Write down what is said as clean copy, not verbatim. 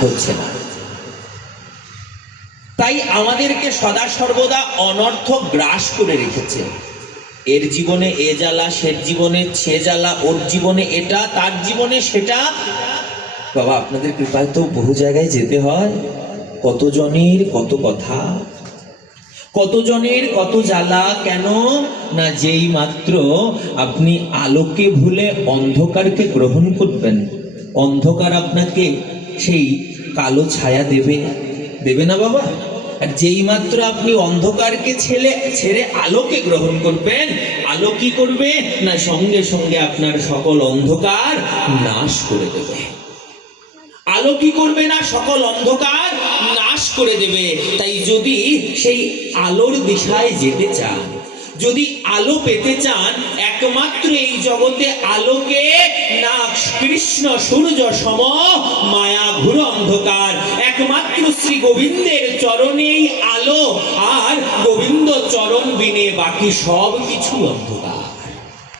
হচ্ছে না। তাই আমাদেরকে সদা সর্বদা অনর্থ গ্রাস করে রেখেছে। এর জীবনে এ জ্বালা, সের জীবনে সে জ্বালা, ওর জীবনে এটা, তার জীবনে সেটা। বাবা, আপনাদের কৃপায় তো বহু জায়গায় যেতে হয়, কতজনের কত কথা, কতজনের কত জ্বালা। কেন না, যেই মাত্র আপনি আলোকে ভুলে অন্ধকারকে গ্রহণ করবেন, অন্ধকার আপনাকে সেই কালো ছায়া দেবে, দেবে না বাবা? আর যেই মাত্র আপনি অন্ধকারকে ছেড়ে আলোকে গ্রহণ করবেন, আলো কি করবে না, সঙ্গে সঙ্গে আপনার সকল অন্ধকার নাশ করে দেবে। আলো কি করবে না, সকল অন্ধকার নাশ করে দেবে। তাই যদি সেই আলোর দিশায় যেতে চান, যদি আলো পেতে চান, একমাত্র এই জগতে আলোকে না কৃষ্ণ সূর্য সম মায়া ঘুর অন্ধকার, একমাত্র শ্রী গোবিন্দের চরণেই আলো, আর গোবিন্দ চরণ বিনে বাকি সব কিছু অন্ধকার।